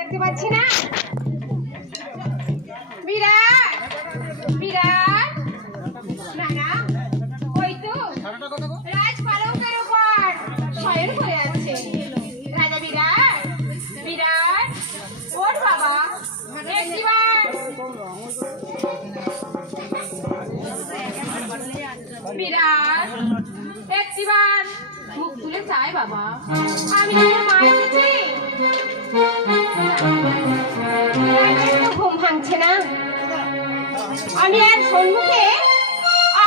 দেখতে পাচ্ছি না? বিরাট বিরাট না না, ওই তো রাজপালকের উপর শয়ন করে আছে রাজা বিরাট। বিরাট ওর বাবা একটিবার বিরাট একটিবার মুখ তুলে চাই বাবা, আমি আমার মা এসেছি। ঘুম ভাঙছে না, আমি আর সম্মুখে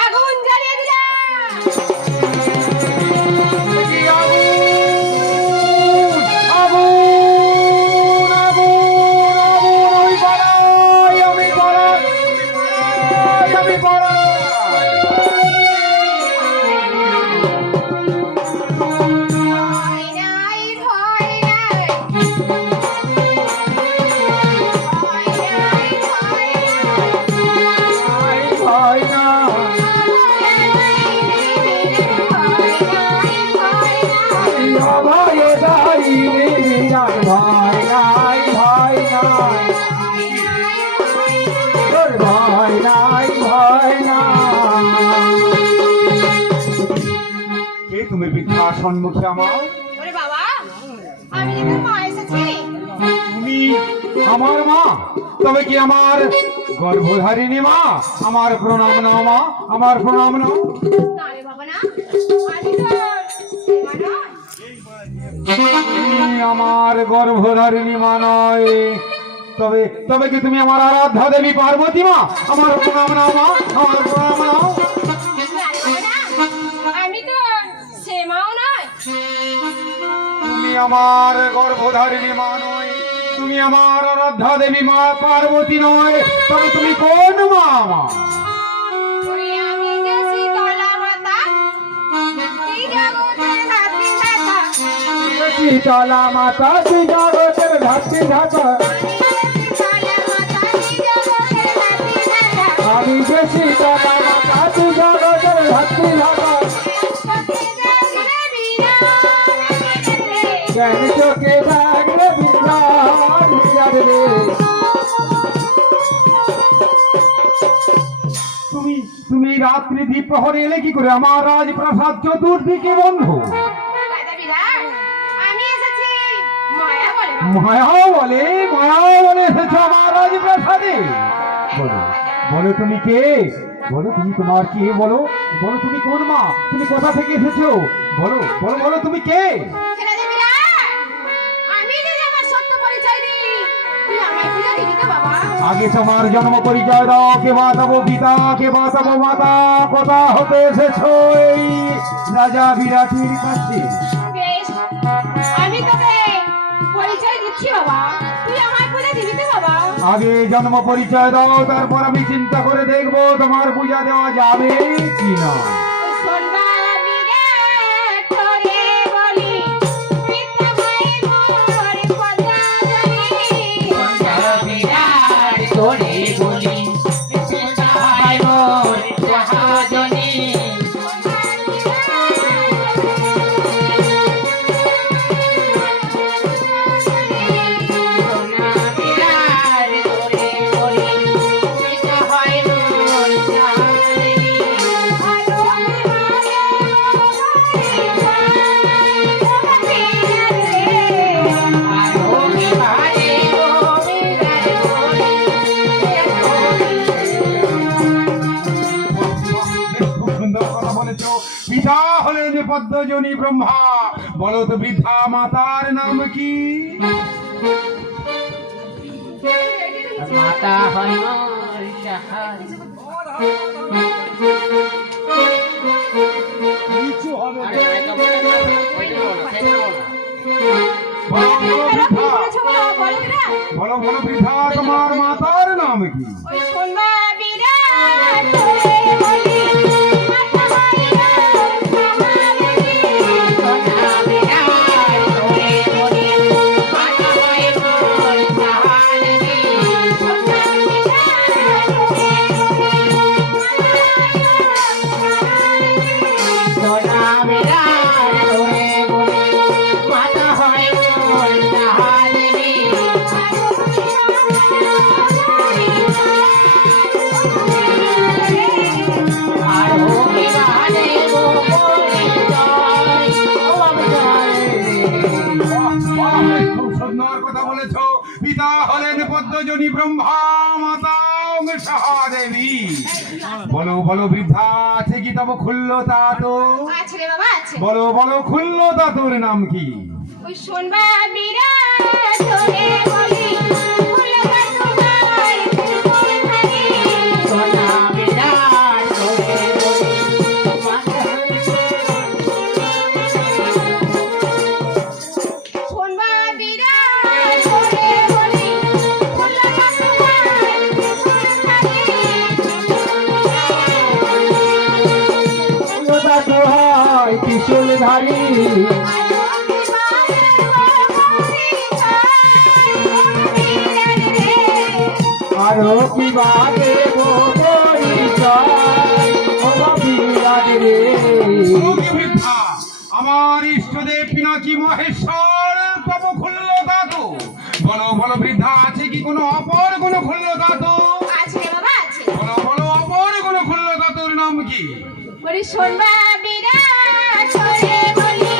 আগুন জ্বালিয়ে দিলাম। তুমি বৃদ্ধা সম্মুখে আমার? ওরে বাবা, আমি যে তোর মা এসেছি। তুমি আমার মা? তবে কি আমার গর্ভধারিণী মা? আমার প্রণাম নাও মা, আমার প্রণাম নাও। না রে বাবা না, আমি তোর সেবা নয়। তুমি আমার গর্ভধারিণী মা নয়, তবে তবে কি তুমি আমার আরাধ্যা দেবী পার্বতী মা? আমার প্রণাম নাও মা, আমার প্রণাম নাও। আমি তো সে মাও নয়। তুমি আমার গর্ভধারিণী মা নয়, তুমি আমার আরাধ্যা দেবী মা পার্বতী নয়, তবে তুমি কোন মা? মা আমি যে শীতলা মাতা, এই জগতের ধাত্রী ধাতা। শীতলা মাতা তুই জগতের ধাত্রী ধাতা। আমি যে শীতলা মাতা তুই জগতের ধাত্রী ধাতা। জ্ঞান চোখে দেখলে বিরাট বিরাট রে। তুমি তুমি রাত্রি দ্বীপ প্রহরে এলে কি করে? আমার রাজপ্রাসাদ চতুর্দিকে বন্ধ। মায়াও বলে এসেছো আমার রাজপ্রাসাদে? বলো বলো তুমি কে? বলো তুমি, তোমার কে? বলো বলো তুমি কোন মা? তুমি কোথা থেকে এসেছো? বলো বলো বলো তুমি কে? আগে তোমার জন্ম পরিচয় দাও। কে বাতাবো পিতা, কে বাতাবো মাতা, কোথা হতে এসেছো এই রাজা বিরাটির কাছে? আমি তোকে পরিচয় দিচ্ছি বাবা, তুই আমায় পূজা দিবি তো বাবা? আগে জন্ম পরিচয় দাও, তারপর আমি চিন্তা করে দেখবো তোমার পূজা দেওয়া যাবে কি না। পিতা হলেন পদ্মজনী ব্রহ্মা। বলো তো বৃদ্ধা মাতার নাম কি? মাতা হয় বলো বলো বৃদ্ধা তোমার মাতার নাম কি? কথা বলেছ। পিতা হলেন পদ্মজনী ব্রহ্মা, মাতা সহা দেবী। বলো বলো বৃদ্ধা, আছে কি তব খুল্লতা তো? আছে রে বাবা, আছে। বলো বলো খুল্লতা তোর নাম কি? ওই শোনবা বিরাট তোরে বলি, খুল্লতা তোমার ত্রিশূল ধারী। সোনা বিরাট তোরে বলি, শোনবা বিরাট তোরে বলি, খুল্লতা তোমার ত্রিশূল ধারী। সোনা দোহাই ত্রিশূলধারী। আরো কি বাদে পরিচয়, ও বিরাট রে। ও কি বৃদ্ধা, আমার ইষ্টদেব পিনাকি মহেশ্বর তব খুল্লতা তো? বলো বলো বৃদ্ধা, আছে কি কোনো অপর কোনো খুল্লতা তো? আছে রে বাবা, আছে। বলো বলো অপর কোনো খুল্লতা তোর নাম কি? ওরে শোনবা বিরাট তোরে বলি,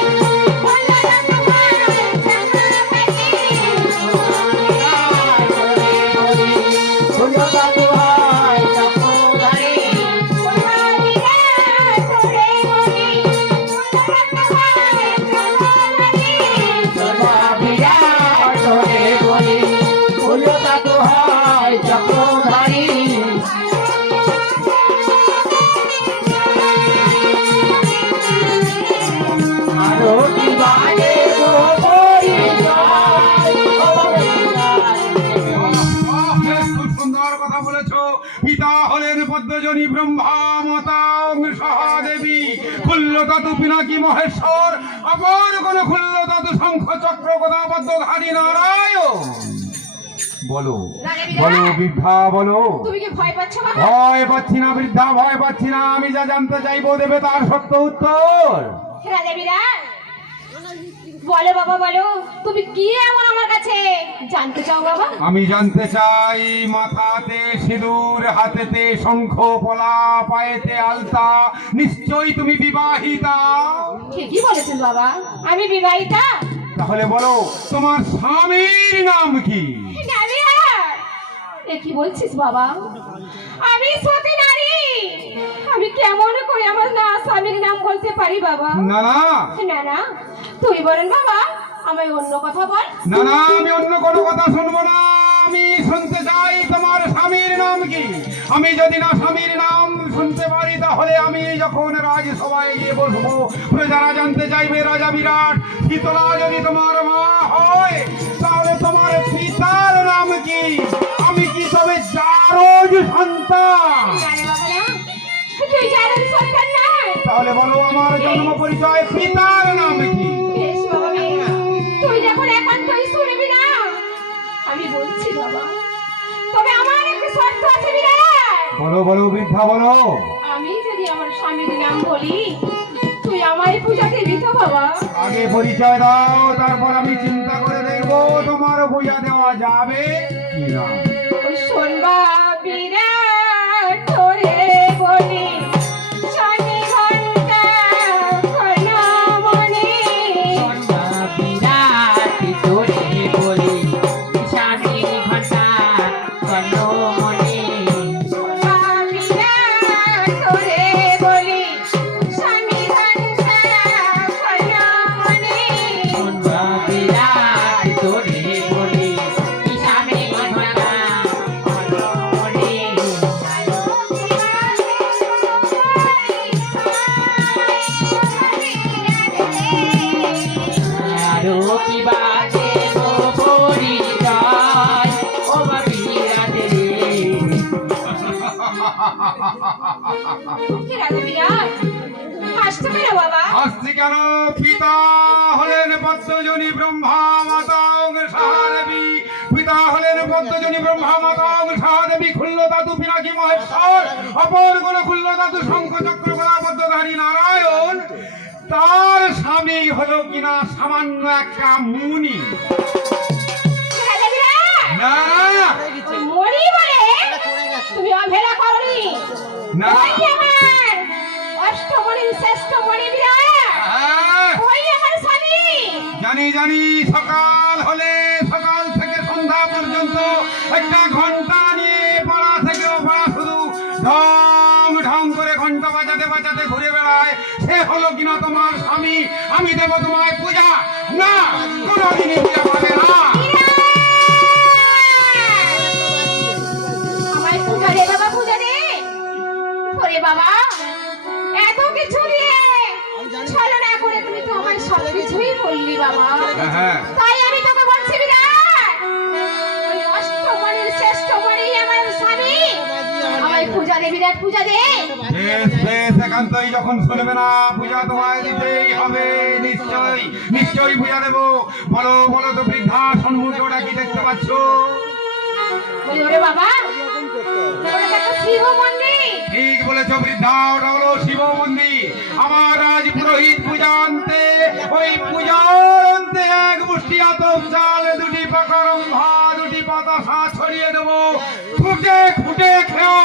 খুল্লতা তোমার ত্রিশূল ধারী। সোনা দোহাই চক্রধারী। শোনবা বিরাট তোরে বলি, খুল্লতা তোমার ত্রিশূল ধারী। সোনা বিরাট তোরে বলি, ফুলতা দোহাই চক্রধারী। আরো কি বাদে পরিচয়, ও বিরাট রে। বেশ খুব সুন্দর কথা বলেছো। পিতা হলেন পদ্মজনী ব্রহ্মা, মাতা সহা দেবী। খুল্লতা তু পিনাকি মহেশ্বর, অপর কোন খুল্লতা তু শঙ্খ চক্র গদাপদ্মধারী নারায়ণ। বলো বলো বৃদ্ধা, বলো। তুমি কি ভয় পাচ্ছ বাবা? ভয় পাচ্ছি না বৃদ্ধা, ভয় পাচ্ছি না। আমি যা জানতে চাইবো দেবে তার সত্য উত্তর। রাজা বিরাট, বলো বাবা, বলো তুমি কি এমন আমার কাছে জানতে চাও বাবা? আমি জানতে চাই, মাথাতে সিঁদুর, হাতেতে শঙ্খ পলা, পায়েতে আলতা, নিশ্চয়ই তুমি বিবাহিতা। ঠিকই বলেছেন বাবা, আমি বিবাহিতা। তাহলে বলো তোমার স্বামীর নাম কি? না বিরাট, এ কি বলছিস বাবা? আমি সতী নারী, আমি কেমন করে আমার না স্বামীর নাম বলতে পারি বাবা? না না না না, তুই বলেন বাবা, আমায় অন্য কথা বল। না না, আমি অন্য কোনো কথা শুনবো না। আমি শুনতে চাই তোমার স্বামীর নাম কি। আমি যদি না স্বামীর নাম শুনতে পারি, তাহলে আমি যখন রাজসভায় গিয়ে বসবো, প্রজারা জানতে চাইবে রাজা বিরাট, শীতলা যদি তোমার মা হয়, তাহলে তোমার পিতার নাম কি? আমি কি তবে জারজ সন্তান? না রে বাবা না, তুই জানেন সন্তান নয়। তাহলে বলো আমার জন্ম পরিচয়, পিতার নাম কি? বেশ বাবা, বেশ। তুই যখন একান্তই শুনবি না, আমি বলছি বাবা, তবে আমার একটা শর্ত আছে বিরাট। বলো বলো বৃদ্ধা, বলো। আমি যদি আমার স্বামীর নাম বলি, তুই আমায় পূজা দিবি তো বাবা? আগে পরিচয় দাও, তারপর আমি চিন্তা করে দেখবো তোমার পূজা দেওয়া যাবে কি না। ওই শোনবা বিরাট তোরে বলি, শনি ঘন্টা কর্ণমণি। সোনা বিরাট তোরে বলি, স্বামী ঘণ্টা কর্ণমণি। শোনবা বিরাট তোরে বলি, স্বামী ঘন্টা কর্ণমণি। সোনা বিরাট তোরে বলি, স্বামী ঘণ্টা কর্ণমণি। আরো কি বাদে পরিচয়, ও বিরাট রে। রাজা বিরাট, হাসতে পেরে বাবা? আসছি কেন? পিতা হলেন পদ্মজনী ব্রহ্মা, মাতা সহা দেবী। পিতা হলেন পদ্মজনী ব্রহ্মা, মাতা সহা দেবী। খুল্লতা তু পিনাকি মহেশ্বর, অপর কোন খুল্লতা তু শঙ্খ চক্র গদাপদ্মধারী নারায়ণ। তার স্বামী হলো কিনা সামান্য একটা মুনি। রাজা বিরাট, না ওই মরি বলে তুমি অবহেলা করনি। না ওই যে আমার অষ্টমণি শ্রেষ্ঠমণি বিরাট, হ্যাঁ, ওই আমার স্বামী। জানি জানি, সকাল হলে সকাল পর্যন্ত একটা ঘন্টা নিয়ে পাড়া থেকে ও পাড়া শুধু ঢং ঢং করে ঘন্টা বাজাতে বাজাতে ঘুরে বেড়ায়, সে হলো কিনা তোমার স্বামী। আমি দেবো তোমায় পূজা? না, কোনোদিনই পূজা পাবে না। আমায় পূজা দে বাবা, পূজা দে। ওরে বাবা, এত কিছু দিয়ে ছলনা করে তুমি তো আমায় সবকিছুই বললি বাবা। হ্যাঁ, তাই আমি তোকে বলছি বিরাট, ওই অষ্টমণির শ্রেষ্ঠমণি আমার স্বামী, আমায় পূজা দে বিরাট, পূজা দে। বেশ বেশ, একান্তই যখন শুনবে না, পূজা তোমায় দিতেই হবে। নিশ্চয়ই নিশ্চয়ই পূজা দেবো। বলো বলো তো বৃদ্ধা, সম্মুখে ওটা কি দেখতে পাচ্ছ? বলি ওরে বাবা, ওটা তো একটা শিব মন্দির। ঠিক বলেছ বৃদ্ধা, ওটা হলো শিব মন্দির। আমার রাজ পুরোহিত পূজা আনতে, ওই পূজা আনতে এক মুষ্টি আতপ চাল, দুটি পাকা রম্ভা, দুটি বাতাসা ছড়িয়ে দেবো। খুঁটে খুঁটে খেও।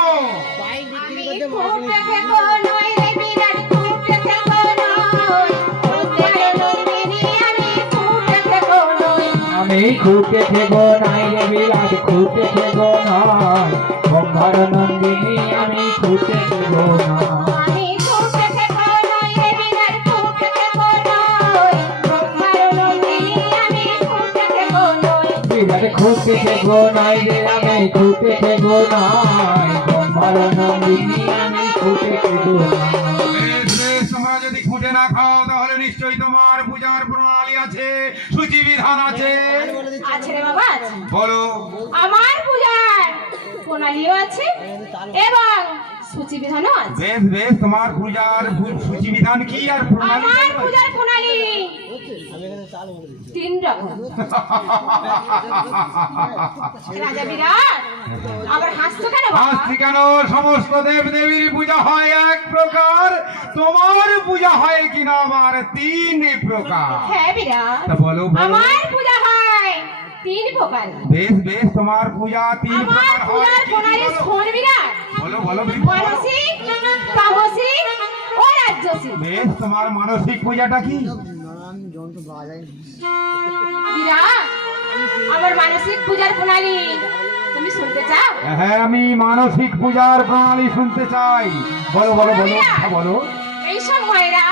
আমি খুঁটে খেকো নই রে বিরাট, খুঁটে খেকো নই। খুঁটে নন্দিনী আমি খুঁটে খেকো নই। আমি খুঁটে খেগো নাই রে বিরাট, খুঁটে খেগো নাই। গম্ভীর নন্দিনী আমি খুঁটে খেগো নাই। আমি খুঁটে খেকো নই রে বিরাট, খুঁটে খেকো নই। ব্রহ্মার নন্দিনী আমি খুঁটে খেকো নই। বিরাট খুঁটে খেগো নাই রে, আমি খুঁটে খেগো নাই। গম্ভীর নন্দিনী আমি খুঁটে খেগো নাই। বেশ বেশ, তোমরা যদি খুঁটে না খাও তাহলে নিশ্চয়ই তোমার পূজার প্রণালী আছে, সূচি বিধান আছে। আছে রে বাবা, আছে। বলো। আমার পূজার প্রণালীও আছে এবং সূচি বিধানও আছে। বেশ বেশ, তোমার পূজার সূচি বিধান কি আর প্রণালী? আমার পূজার প্রণালী 3 রকম। রাজা বিরাট, আবার হাসছো কেন বাবা? আজকে কেন? সমস্ত দেব দেবীর পূজা হয় এক প্রকার, তোমার পূজা হয় কিনা আবার 3 প্রকার। হ্যাঁ বিরাট, তা বলো বলো। আমার পূজা হয় 3 প্রকার। বেশ বেশ, তোমার পূজা 3 আমার প্রকার হয়। পূজার কি কি প্রণালী বলো? শোন বিরাট। বলো বলো বৃদ্ধা। মানসিক, তামসিক ও রাজসিক। বেশ, তোমার মানসিক পূজাটা কি? বিরাট, আমার মানসিক পূজার প্রণালী তুমি শুনতে চাও? হ্যাঁ, আমি মানসিক পূজার প্রণালী শুনতে চাই। বলো বলো বলো, হ্যাঁ, বলো। এইসব মায়েরা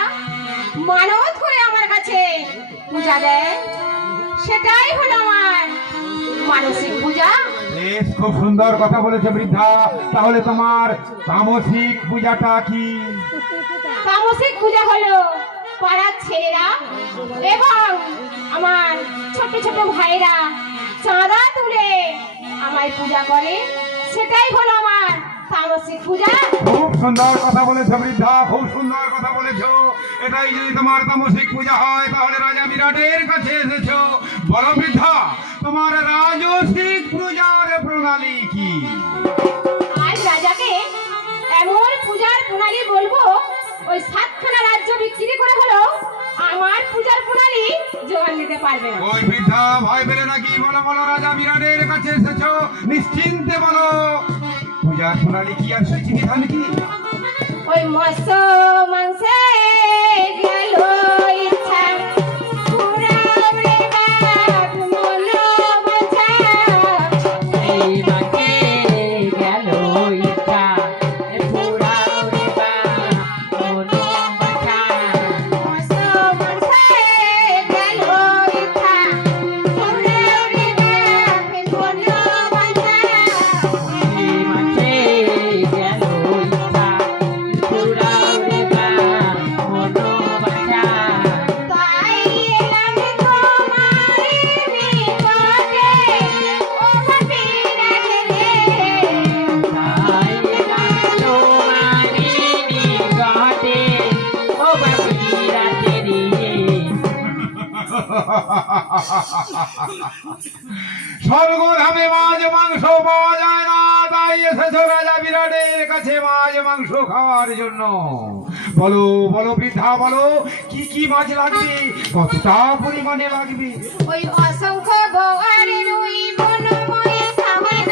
মানত করে আমার কাছে পূজা দেয়, সেটাই হলো আমার মানসিক পূজা। বেশ, খুব সুন্দর কথা বলেছে বৃদ্ধা। তাহলে তোমার তামসিক পূজাটা কি? তামসিক পূজা হলো পাড়ার ছেলেরা এবং আমার ছোট ছোট ভাইরা চাঁদা তুলে আমায় পূজা করে, সেটাই হলো আমার তামসিক পূজা। খুব সুন্দর কথা বলেছো বৃদ্ধা, খুব সুন্দর কথা বলেছো। এটাই যদি তোমার তামসিক পূজা হয় তাহলে রাজা বিরাটের কাছে এসেছো। বলো বৃদ্ধা, তোমার রাজসিক পূজার প্রণালী কি? আজ রাজাকে এমন পূজার প্রণালী বলবো, ওই 7খানা রাজ্য বিক্রি করে হলো আমার পূজার প্রণালী জোগান দিতে পারবে না। ওই বৃদ্ধা ভয় পেলে নাকি? বলো বলো, রাজা বিরাটের কাছে এসেছো, নিশ্চিন্তে বলো। পূজার প্রণালী কি আর সূচি বিধান কি? ওই মৎস্য মাংসে গেল ইচ্ছা, পুরাও রে বাপ মনো বাছা। এই মাকে গেল ইচ্ছা, পুরাও রে বাপ মনো বাছা। মৎস্য মাংসে গেল ইচ্ছা, পুরাও রে বাপ মনো বাছা। এই মাকে গেল ইচ্ছা, পুরাও রে বাপ মনো বাছা। তাই এলাম তোমার নিকটে, ও বাপিরাজ রে। তাই এলাম তোমারি নিকটে, ও বাপিরাজ রে। স্বর্গধামে মাছ মাংস পাওয়া যায় না, তাই এসেছো রাজা বিরাটের কাছে মাছ মাংস খাওয়ার জন্য। বলো বলো বৃদ্ধা, বলো কি কি মাছ লাগবে, কতটা পরিমাণে লাগবে? ওই অসংখ্য বোয়াল রুই বনময় সাগর,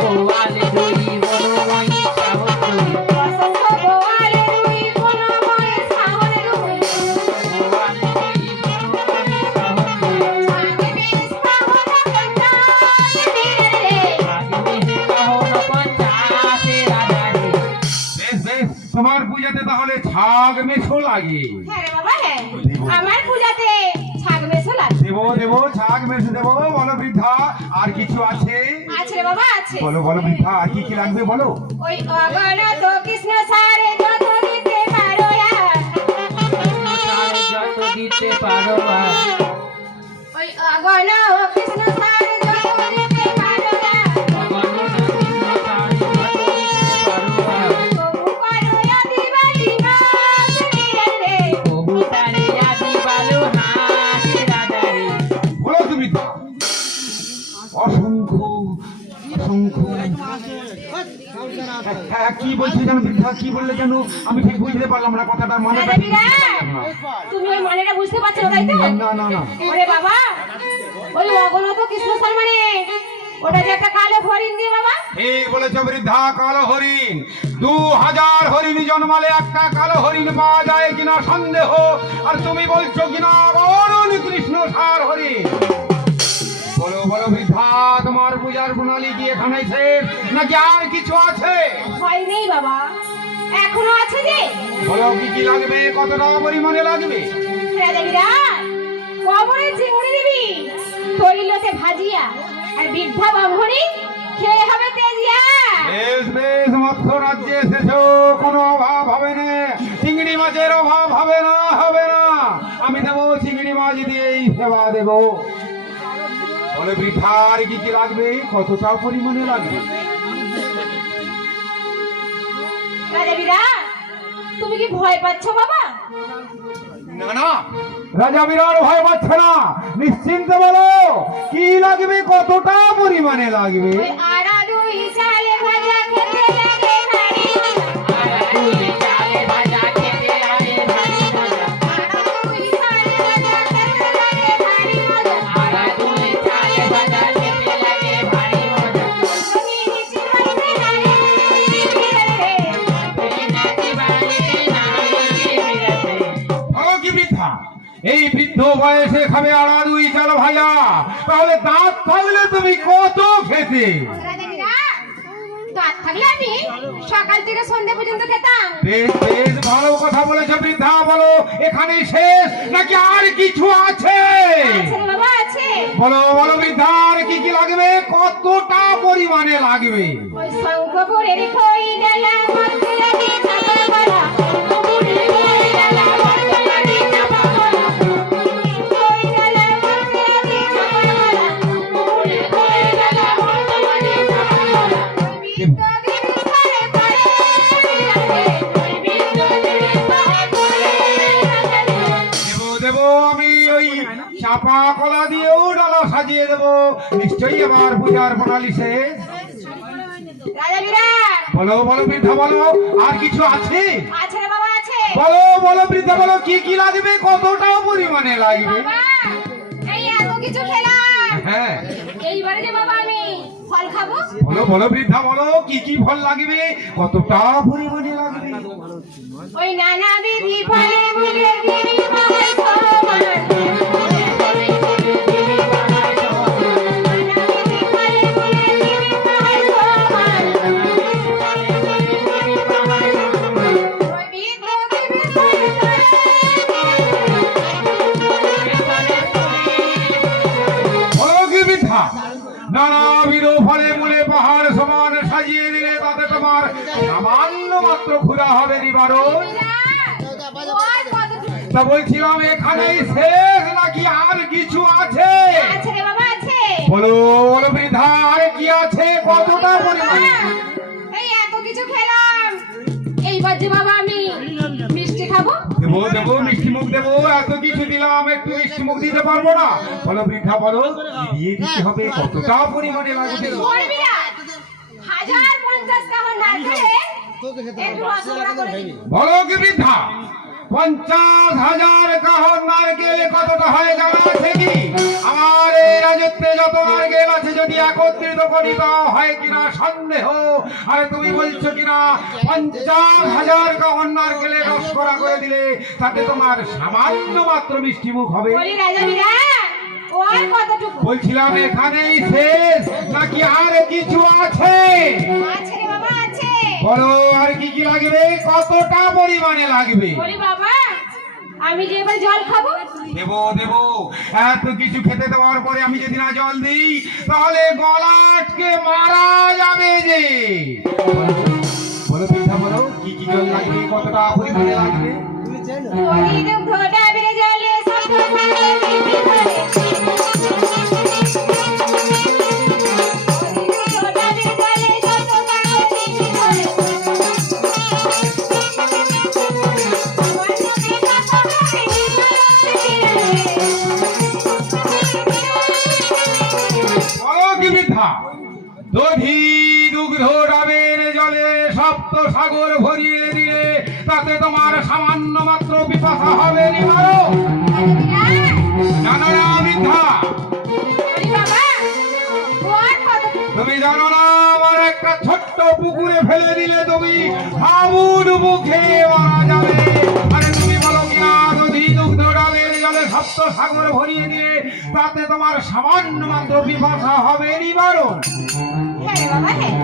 বোয়ালে দুই বনময় সাগর দুই, অসংখ্য বোয়াল রুই বনময় সাগর রুই। বোয়ালে দুই বনময় সাগর দুই। ছাগলের সাগর কান্না, ছাগ মেশো লাগে। হ্যাঁ রে বাবা হ্যাঁ, আমার পূজাতে ছাগ মেশো লাগে। দেবো দেবো, ছাগ মেশো দেবো। বলো বৃদ্ধা, আর কিছু আছে? আছে রে বাবা আছে। বলো বলো বৃদ্ধা, আর কি কি লাগবে বলো। ওই অগণিত কৃষ্ণ সারে যত দিতে পারো আর যত দিতে পারো আর ওই অগণিত কৃষ্ণ সারে যত দিতে পারো তবু করো দিবালি রে। বলো তুমি তো। অসংখ্য অসংখ্য। হ্যাঁ, কি বলছি জানো বৃদ্ধা, কি বললে জানো? আমি ঠিক বুঝতে পারলাম না কথাটা, মানে রাজা বিরাট, তুমি ওই মানেটা বুঝতে পারছো না তাই তো? না না না। ওরে বাবা, ওই অগণিত কৃষ্ণ সার মানে ওটা যে একটা কালো হরিণ দিয়ে বাবা। ঠিক বলেছ বৃদ্ধা, কালো হরিণ। 2000 হরিণ জন্মালে একটা কালো হরিণ পাওয়া যায় কিনা সন্দেহ, আর তুমি বলছো কিনা অরুণ কৃষ্ণ সার হরিণ। বলো বলো বৃদ্ধা, তোমার পূজার প্রণালী কি এখানে শেষ নাকি আর কিছু আছে? ভয় নেই বাবা, এখনো আছে যে। বলো কি কি লাগবে, কতটা পরিমাণে লাগবে? রাজা বিরাট, কবরে চিংড়ি দিবি তৈলতে ভাজিয়া, আর বৃদ্ধা ব্রাহ্মণী খেয়ে হবে তেজিয়া। বেশ বেশ, মৎস্য রাজ্যে এসেছো, কোনো অভাব হবে না। চিংড়ি মাছের অভাব হবে না, হবে না। আমি দেবো চিংড়ি মাছ দিয়েই সেবা দেবো। বলে বৃদ্ধা, আর কি কি লাগবে, কতটা পরিমাণে লাগবে? রাজা বিরাট, তুমি কি ভয় পাচ্ছ বাবা? না না, রাজা বিরাট ভয় পাচ্ছে না, নিশ্চিন্তে বলো কি লাগবে, কতটা পরিমাণে লাগবে? ওই আড়া দুই চালে ভাজা খেতে লাগে ভারী মজা। আড়া দুই চালে ভাজা খেতে লাগে ভারী মজা। তুমি নিচে হইতে নারী বিরাটে। বলো কি বৃদ্ধা, এই বৃদ্ধ বয়সে খাবে আড়া দুই চাল ভাজা? তাহলে দাঁত থাকলে তুমি কত খেতে? রাজা বিরাট, দাঁত থাকলে আমি সকাল থেকে সন্ধ্যা পর্যন্ত খেতাম। বেশ বেশ, ভালো কথা বলেছো বৃদ্ধা। বলো এখানে শেষ নাকি আর কিছু আছে? আছে রে বাবা আছে। বলো বলো বৃদ্ধা, আর কি কি লাগবে, কতটা পরিমাণে লাগবে? ওই শঙ্খপুরের খই ডালা মধ্যে লাগে চাপা করা। শঙ্খপুরের খই ডালা মধ্যে লাগে চাপা করা। খই ডালা মধ্যে লাগে চাপা করা। শঙ্খপুরের খই ডালা মধ্যে লাগে চাপা করা। বিদ্য দেবী সারে পড়ে রাখে। বিদ্য দেবী সারে পড়ে রাখে। দেবো দেবো, আমি ওই চাপা কলা দিয়েও ডালা সাজিয়ে দেবো। নিশ্চয়ই আবার পূজার প্রণালী শেষ। রাজা বিরাট, বলো বলো বৃদ্ধা, বলো আর কিছু আছে? আছে রে বাবা আছে। বলো বলো বৃদ্ধা, বলো কি কি লাগবে, কতটা পরিমাণে লাগবে? বাবা, এই এত কিছু খেলাম, হ্যাঁ, এইবারে যে বাবা আমি ফল খাবো। বলো বলো বৃদ্ধা, বলো কি কি ফল লাগবে, কতটা পরিমাণে লাগবে? ওই নানা বিধি ফলে মুলে দিবি বাহার সমান। নানা বিধি ফলে মুলে দিবি বাহার সমান। ওই বিদ্য দেবী ফলে ফলে বলো কি বৃদ্ধা, নানাবিধ ফলে মূলে পাহাড় সমান সাজিয়ে দিলে তাতে তোমার সামান্য মাত্র ক্ষুধা হবে নিবারণ। ওই কতটুকু তা বলছিলাম এখানেই শেষ নাকি আর কিছু আছে? আছে রে বাবা আছে। বলো বলো বৃদ্ধা, আর কি আছে, কতটা পরিমাণে? এই এত কিছু খেলাম, এইবার যে বাবা আমি মিষ্টি খাবো। দেবো দেবো, মিষ্টি মুখ দেবো। এত কিছু দিলাম, একটু মিষ্টি মুখ দিতে পারবো না? বলো বৃদ্ধা, বলো কি দিয়ে দিতে হবে, কতটা পরিমাণে লাগবে? ওর বিরাট 1050 কাহন নারকেলে একটু রসগোল্লা করে দিন। বলো কি বৃদ্ধা, 50,000 কাহন নারকেলে কতটা হয় জানা আছে কি? আমার এই রাজত্বে যত নারকেল আছে যদি একত্রিত করি তাও হয় কিনা সন্দেহ। আরে তুমি বলছো কিনা 50,000 কাহন নারকেলে রস করা করে দিলে তাতে তোমার সামান্য মাত্র মিষ্টি মুখ হবে? বলি রাজা বিরাট, ওর কতটুকু বলছিলাম এখানেই শেষ নাকি আর কিছু আছে? আছে রে বাবা আছে। বলো আর কি কি লাগবে, কতটা পরিমাণে লাগবে? বলি বাবা, আমি যে এবার জল খাবো। দেবো দেবো, এত কিছু খেতে দেওয়ার পরে আমি যদি না জল দিই তাহলে গলা আটকে মারা যাবে যে। বলো বৃদ্ধা, বলো কি কি জল লাগবে, কতটা পরিমাণে লাগবে? দধি দুগ্ধ ডাবের জলে সত্য থাকে বৃদ্ধি করে। দধি দুগ্ধ ডাবের জলে সত্য থাকে বৃদ্ধি করে। আমার চোখে কত হাসি বলো কি বৃদ্ধা, দধি দুগ্ধ ডাবের জলে সপ্ত সাগর ভরিয়ে দিলে তাতে তোমার সামান্য মাত্র পিপাসা হবে নি? মারো জানো না বৃদ্ধা, বলি বাবা, ওর কত তুমি জানো না আমার একটা ছোট্ট পুকুরে ফেলে দিলে তুমি হাবুডুবু খেয়ে মারা যাবে। আরে তুমি বলো কিনা, দধি দুগ্ধ ডাবের জলে সপ্ত সাগর ভরিয়ে দিলে তাতে তোমার সামান্য মাত্র পিপাসা হবে নি? মারো। হ্যাঁ রে বাবা, হ্যাঁ।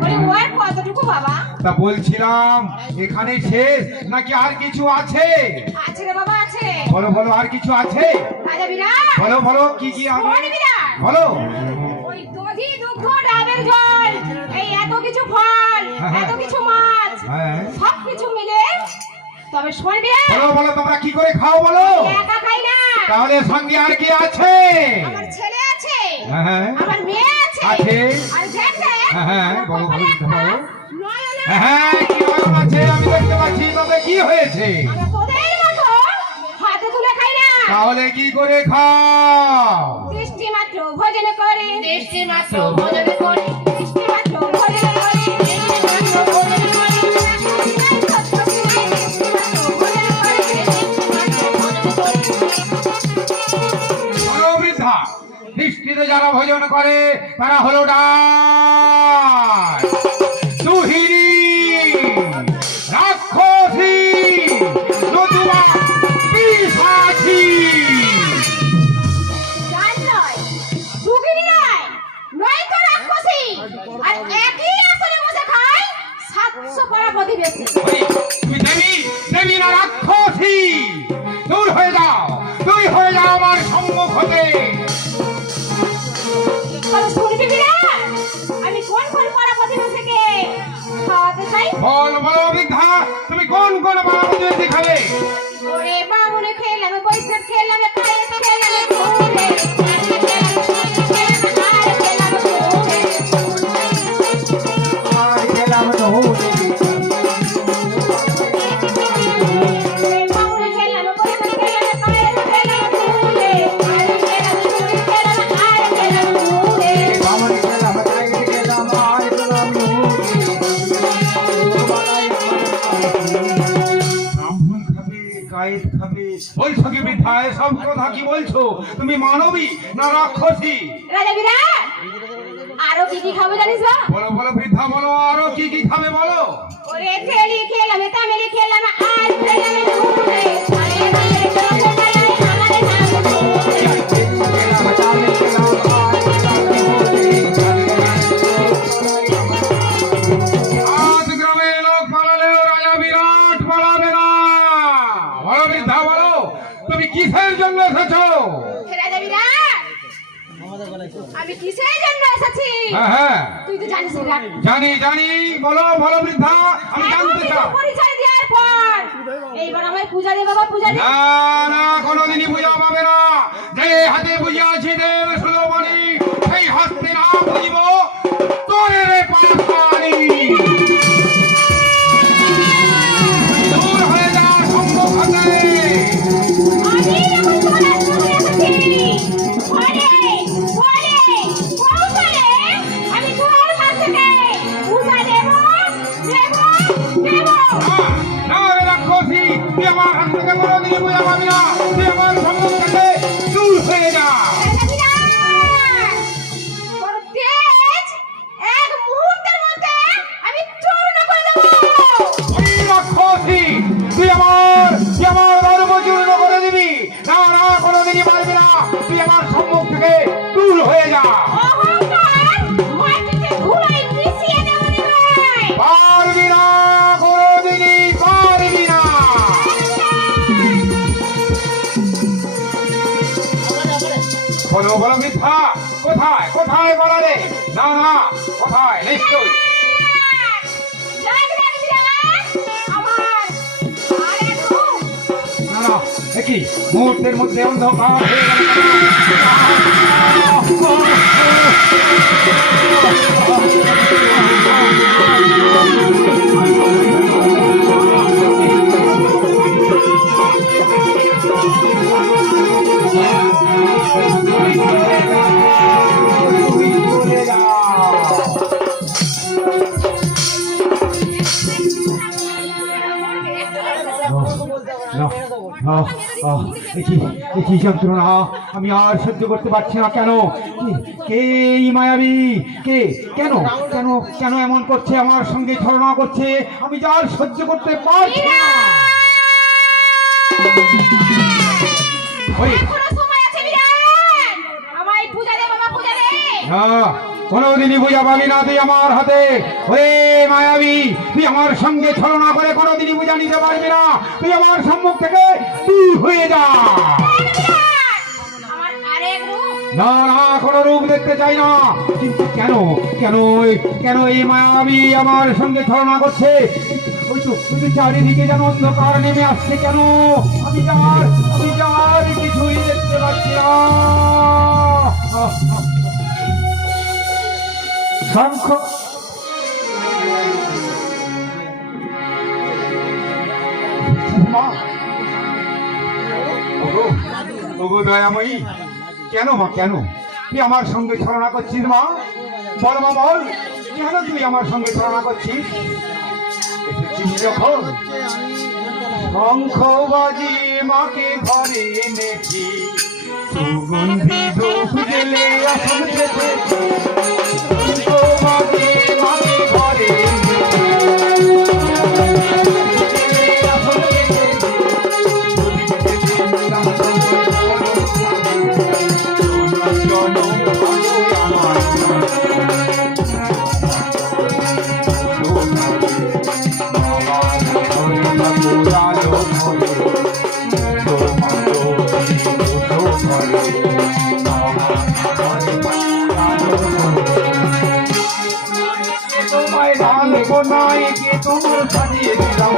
বলি ওর কতটুকু বাবা? তা বলছিলাম এখানে শেষ নাকি আর কিছু আছে? আছে রে বাবা, আছে। বলো বলো, আর কিছু আছে? রাজা বিরাট, বলো বলো কি কি আছে? শোন বিরাট, বলো। ওই দধি দুগ্ধ ডাবের জল, এই এত কিছু ফল, এত কিছু মাছ, হ্যাঁ সব কিছু মিলে, তবে শোন বিরাট, বলো বলো, তোমরা কি করে খাও বলো? একা খাই না। তাহলে সঙ্গে আর কি আছে? আমার ছেলে আছে, হ্যাঁ আমার মেয়ে আছে, আছে। আর দেখলে হ্যাঁ, আমার বলো, কপালে বলো, একটা বলো। নয়না। হ্যাঁ কি নয়ন আছে আমি দেখতে পাচ্ছি, তবে কি হয়েছে? আমরা তোদের মতো হাতে তুলে খাই না। তাহলে কি করে খাও? দৃষ্টি মাত্র ভোজন করে, দৃষ্টি মাত্র ভোজন করি, দৃষ্টি মাত্র ভোজন করে, দৃষ্টি মাত্র ভোজন করি, দৃষ্টি মাত্র ভোজন করে। দৃষ্টি মাত্র ভোজন করি। বলো বৃদ্ধা, দৃষ্টিতে যারা ভোজন করে তারা হলো ডাল, দুহিনী, রাক্ষসী, নতুবা পিশাচী। ডাল নয়, দুগিনি নয়, নয়তো রাক্ষসী, আর একই আসনে বসে খায় 700 পাড়া প্রতিবেশী। ওই, তুমি দেবী, দেবী না রাক্ষসী? দূর হয়ে যাও, দূর হয়ে যাও আমার সম্মুখ হতে। তবে শুনবি বিরাট, আমি কোন কোন পাড়া প্রতিবেশীকে খাওয়াতে চাই? বল বলো বৃদ্ধা, তুমি কোন কোন বাড়াতে দেখাবে? ওরে বামুনে খেলাম, বৈশাখ খেলাম, কায়েত খেলাম, ঘুরে খেলাম, ঘুরে। আর খেলাম নহরে, ওরে বামুনে খেলাম, বৈশাখ খেলাম, কায়েত খেলাম, ঘুরে খেলাম, আর খেলাম, ঘুরে। বামন খেলাম, টাইট খেলাম, আর খেলাম ব্রাহ্মণ খাবে, গায়েত খাবে, বলছো কি বৃদ্ধা? এসব কথা কি বলছো? তুমি মানবী না রাক্ষসী? রাজা বিরাট, আরো কি কি খাবো জানিস বা? বলো বলো বৃদ্ধা, বলো আরো কি কি খাবে বলো? ওরে খেলি খেলাম, তামিলি খেলাম, আর খেলাম, ঘুরে আমারে নাম ঘুরে। খেলাম, টাইট খেলাম, আর খেলাম নহরে। আজ গ্রামের লোক পালালেও রাজা বিরাট পালাবে না। বলো বৃদ্ধা, বলো তুমি কিসের জন্য এসেছো? রাজা বিরাট, আমি কিসের জন্য এসেছি হ্যাঁ হ্যাঁ তুই তো জানিস বিরাট। জানি জানি, বলো বলো বৃদ্ধা, আমি জানতে চাই। পরিচয় দেওয়ার পর এইবার আমার পূজা দে বাবা, পূজা দে। না না, কোনোদিনই পূজা পাবে না। যে হাতে পূজা আছে দেব সুলমণি, সেই হাতে না বুঝিব তোরে পাখানি। দূর হয়ে যা সম্মুখ হতে। আমি যখন তোরা শুনে এসেছি, ঘরে, ঘরে, কৌশলে আমি তোর কাছ থেকে পূজা দেব, দেব, দেব। না রে রাক্ষসী, তুই আমার হাত থেকে কোনোদিনই পূজা পাবি না। তুই আমার সম্মুখ থেকে দূর হয়ে যা। রাজা বিরাট, তোর না না, কোথায় নিশ্চয়ই দেখ দেখ বিরাট, আমার আরেক রূপ। না না, দেখি মুহূর্তের মধ্যে অন্ধকার হয়ে কি যন্ত্রণা, আমি আর সহ্য করতে পারছি না। কেন কে এই মায়াবী? কে? কেন কেন কেন এমন করছে, আমার সঙ্গে ছলনা করছে? আমি যা আর সহ্য করতে পারছি না। ওই এখনো সময় আছে বিরাট, আমায় পূজা দে বাবা, পূজা দে। না, কোনোদিনই বুঝা পাবি না তুই আমার হাতে। ওরে মায়াবী, তুই আমার সঙ্গে ছলনা করে কোনোদিনই বুঝা নিতে পারবি না। তুই আমার সম্মুখ থেকে দূর হয়ে যা। আমার আরেক রূপ। না না, কোনো রূপ দেখতে চাই না। কিন্তু কেন কেন কেন এই মায়াবী আমার সঙ্গে ছলনা করছে? ওই তো চারিদিকে যেন অন্ধকার নেমে আসছে। কেন? আমি যার কিছুই দেখতে পাচ্ছি না। শঙ্খ মা, ওগো দয়াময়ী, কেন মা, কেন তুই আমার সঙ্গে ছলনা করছিস মা? বল মা, বল, কেন তুই আমার সঙ্গে ছলনা করছিস? এসেছিস যখন শঙ্খ বাজি মাকে ঘরে এনেছি, সুগন্ধি ধূপ জেলে আসন পেতেছি। শঙ্খ বাজি মাকে ঘরে এনেছি, আসন পেতেছি। তোমায় ডালবো নাই কে তোমার সাজিয়ে দিলাম,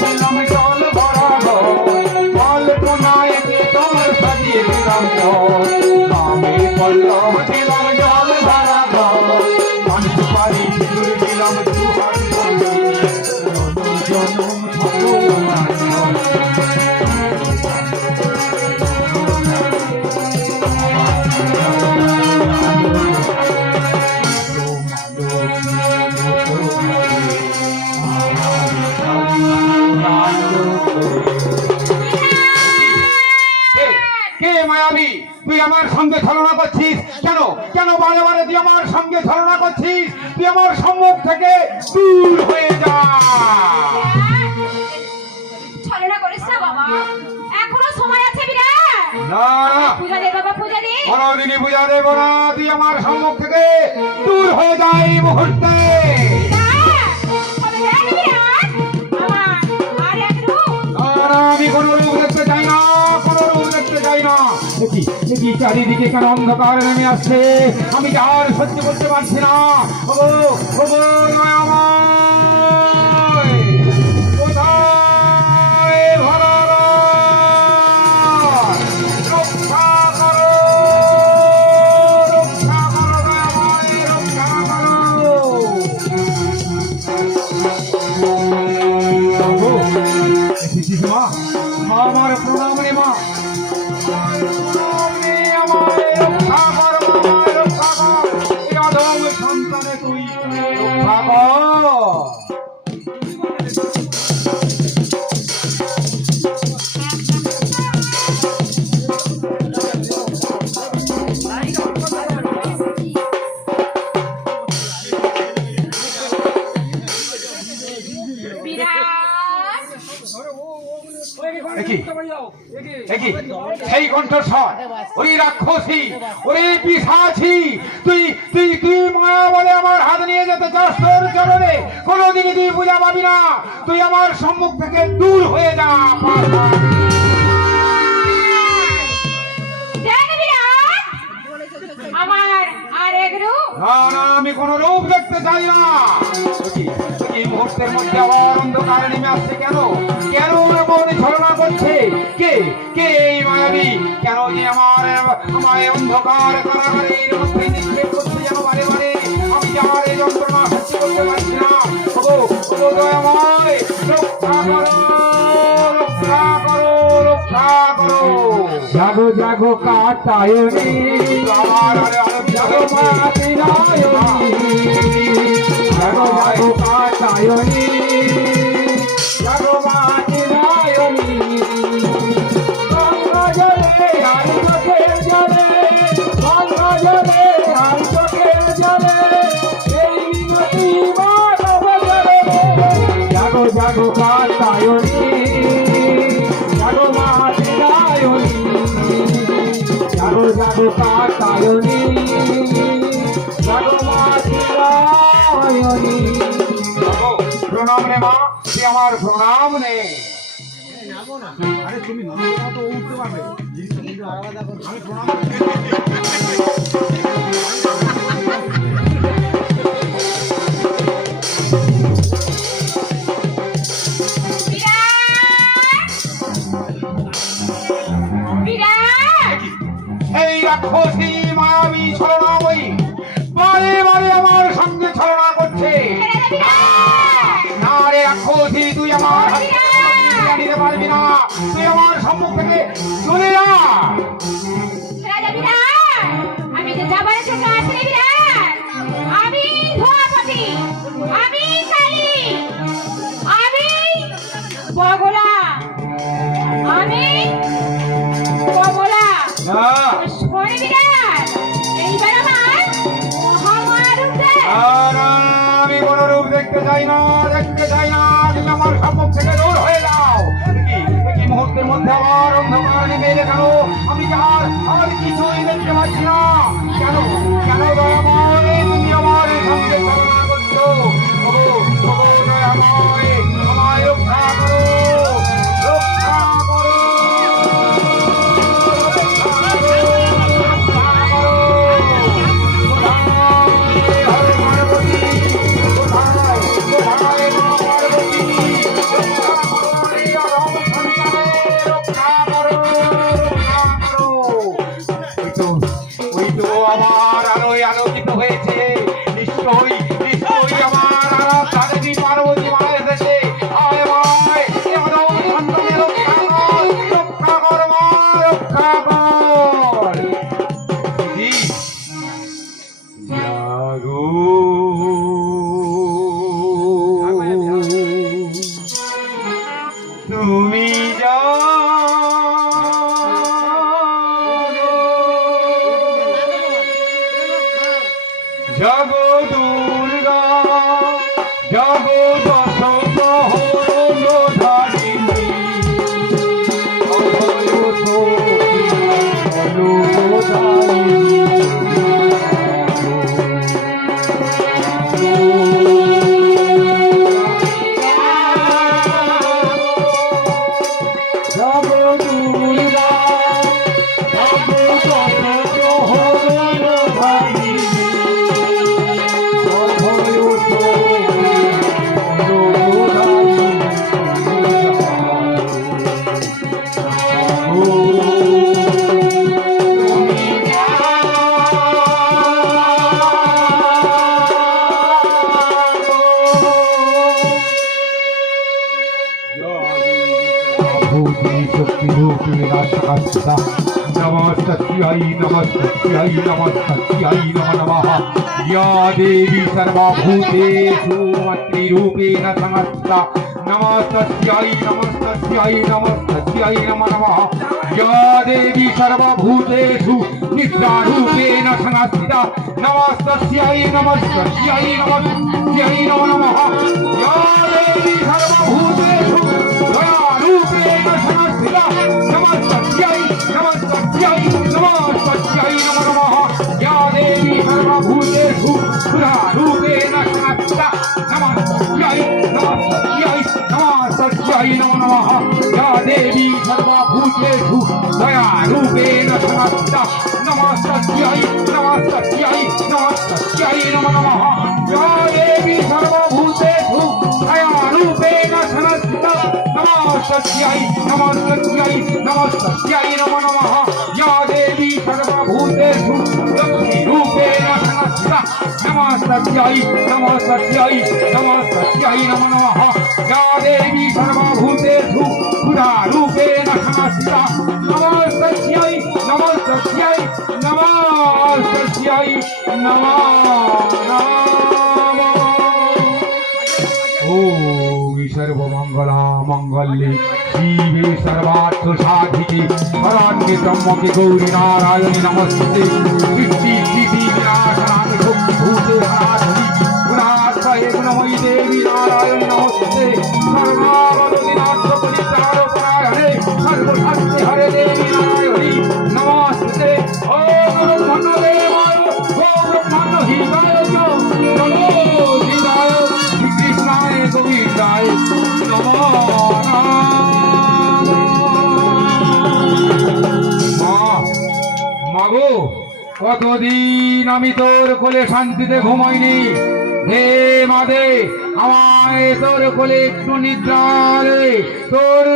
দিলাম জল ভরা ডালবো নাই কে তোমার সাজিয়ে দিলাম, আমি পল্লব দিলাম জল ভরা মানুষ পারি সিঁদুর দিলাম দুহাত জনম মায়াবী, তুই আমার সঙ্গে ছলনা করছিস কেন? কেন বারে বারে তুই আমার সঙ্গে ছলনা করছিস? তুই আমার সম্মুখ থেকে দূর হয়ে যা। ছলনা করিস না বাবা, এখনো সময় আছে বিরাট। না, পূজা দে বাবা, পূজা দে। কোনোদিনই বুঝা দেব না। তুই আমার সম্মুখ থেকে দূর হয়ে যা এই মুহূর্তে। আমি কোনো রূপ দেখতে চাই না, কোনো রূপ দেখতে চাই না। দেখি চারিদিকে কেন অন্ধকার নেমে আসছে, আমি আর সহ্য করতে পারছি না। কোথায় ভগবান? রক্ষা করো, রক্ষা করো দয়াময়, রক্ষা করো। মা, মা, আমার প্রণাম রে মা, আমায় রক্ষা কর, আমায় রক্ষা কর। এই অধম সন্তানে তুই রক্ষা কর। সেই কণ্ঠস্বর, ওই রাক্ষসী, ওই পিশাচী, তুই তুই তুই মায়া বলে আমার হাত নিয়ে যেতে চাস তোর চরণে, কোনোদিনই তুই বুঝা পাবি না। তুই আমার সম্মুখ থেকে দূর হয়ে যা। আমার আরেক রূপ না না, আমি কোন রূপ দেখতে চাই না। এই মুহূর্তের মধ্যে আবার অন্ধকার নেমে আসছে কেন? কেন এমন ছলনা করছে? কে কে এই মায়াবী? কেন যে আমায় অন্ধকার কারাগারের মধ্যে নিক্ষেপ করছে যেন বারে বারে? আমি যার এই যন্ত্রণা সহ্য করতে পারছি না। ওগো ওগো দয়াময়, রক্ষা করো, রক্ষা করো, রক্ষা করো। জাগো জাগো কাটায়নি আমার আরে আরে জাগো মাতি নায়নি জাগো জাগো কাটায়নি জাগো মাতি নায়নি গঙ্গা জলে আর চোখের জলে গঙ্গা জলে আর চোখের জলে এই মিনতি মানব জলে জাগো জাগো কাটায়নি জাগো মাতি নায়নি জাগো জাগো কাটায়নি জাগো মাতি নায়নি ওগো, প্রণাম রে মা, তুই আমার প্রণাম নে। বিরাট এই রাক্ষসী মায়াবী ছলনাময়ী বারে বারে আমার সঙ্গে ছলনা করছে। না রে রাক্ষসী, তুই আমার হাত থেকে ছিনিয়ে নিতে পারবি না। তুই আমার সম্মুখ থেকে চলে যা। রাজা বিরাট, আমি যে যাবার জন্য আসলে বিরাট, আমি ধোয়াপতি, আমি কালী, আমি বগলা, আমি বগলা। না শোনে বিরাট, এইবার আমার মহামারূপ দেখ। আর আমি কোন রূপ দেখতে চাই না, দেখতে চাই না। তুমি আমার সম্মুখ থেকে দূর হয়ে যাও। কি মুহূর্তের মধ্যে আমার অন্ধকার নেমে এলে কেন? আমি যার আর কিছুই দেখতে পাচ্ছি না। কেন কেন দয়াময়, তুমি আমার সঙ্গে ছলনা করছো? ওগো ওগো দয়াময়, আমায় রক্ষা করো, রক্ষা করো, রক্ষা করো, রক্ষা করো। কোথায় পার্বতী? কোথায় কোথায় মা পার্বতী? রক্ষা করো রে অরম সন্তানে, রক্ষা করো, রক্ষা করো। ওই তো আমার আলোয় আলোকিত হয়েছে। নিশ্চয়ই নিশ্চয়ই আমার আরাধ্যা দেবী পার্বতী মা এসেছে। আয় মায়, এ অরম সন্তানে রক্ষা কর, রক্ষা কর মা, রক্ষা কর। দিদি, জাগো তুমি জাগো দুর্গা, জাগো দশ প্রহর ধারিণী, অভয় नमस्तस्यै नमस्तस्यै नमस्तस्यै नमो नमः। या देवी सर्वभूतेषु मातृरूपेण संस्थिता नमस्तस्यै नमस्तस्यै नमस्तस्यै नमो नमः। या देवी सर्वभूतेषु निद्रारूपेण संस्थिता नमस्तस्यै नमस्तस्यै नमस्तस्यै नमो नमः। या देवी सर्वभूतेषु दयारूपेण संस्थिता नमस्तस्यै नमस्तस्यै नमस्तस्यै नमो नमः। या देवी सर्वभूतेषु सुधारूपेण संस्थिता नमस्तस्यै नमस्तस्यै नमस्तस्यै नमो नमः। या देवी सर्वभूतेषु दयारूपेण संस्थिता नमस्तस्यै নমো নমঃ या देवी सर्वभूतेषु छायारूपेण संस्थिता नमस्तस्यै नमस्तस्यै नमस्तस्यै नमो नमः या देवी सर्वभूतेषु लक्ष्मीरूपेण संस्थिता नमस्तस्यै नमस्तस्यै नमस्तस्यै नमो नमः या देवी सर्वभूतेषु क्षुधारूपेण संस्थिता नमस्तस्यै नमस्तस्यै नमस्तस्यै नमो नमः ओम सर्वमंगला मंगल्ये शिवे सर्वार्थ साधिके शरण्ये त्र्यंबके गौरी नारायणी नमस्ते सृष्टि स्थिति विनाशनाय भूते सनातनी गुणाश्रये गुणमयी देवी नारायणी नमस्ते सर्वावधिनाथ परित्राणपरायणे सर्वशक्ति हरे देवी नारायणी नमस्ते ओम ब्रह्मण्यदेवाय ओम ब्रह्मण्यहिताय नमो हिताय कृष्णाय गोविन्दाय नमो মাগো কতদিন আমি তোর কোলে শান্তিতে ঘুমাইনি হে মাদে আমায় তোর কোলে একটু নিদ্রা দে তোর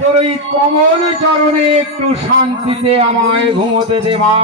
তোর এই কমল চরণে একটু শান্তিতে আমায় ঘুমোতে দে মা।